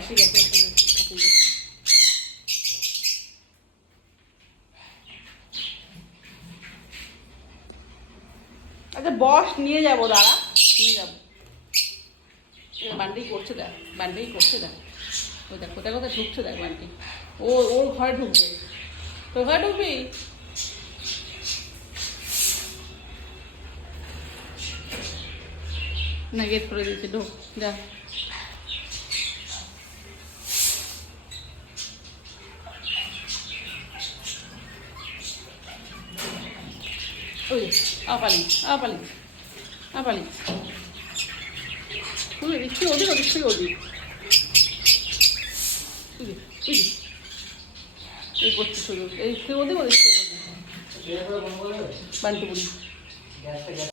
এসে গেছে। আচ্ছা বস, নিয়ে যাবো, দাঁড়া, নিয়ে যাবো। বান্টি করছে দেখ, বান্টি করছে দেখ, ওই দেখ কোথায় কোথায় ঢুকছে দেখ বান্টি। ওর ঘরে ঢুকবে, তোর ঘরে ঢুকবি? না, গেট করে দিয়েছে, ঢুক যা। ওই আপালি আপালি আপালি, তুই তুই ওদিক ওদিক তুই ওদিক, এই করছিস শুধু, এই তুই ওদিক ওদিক তুই ওদিক বান্টু বলি।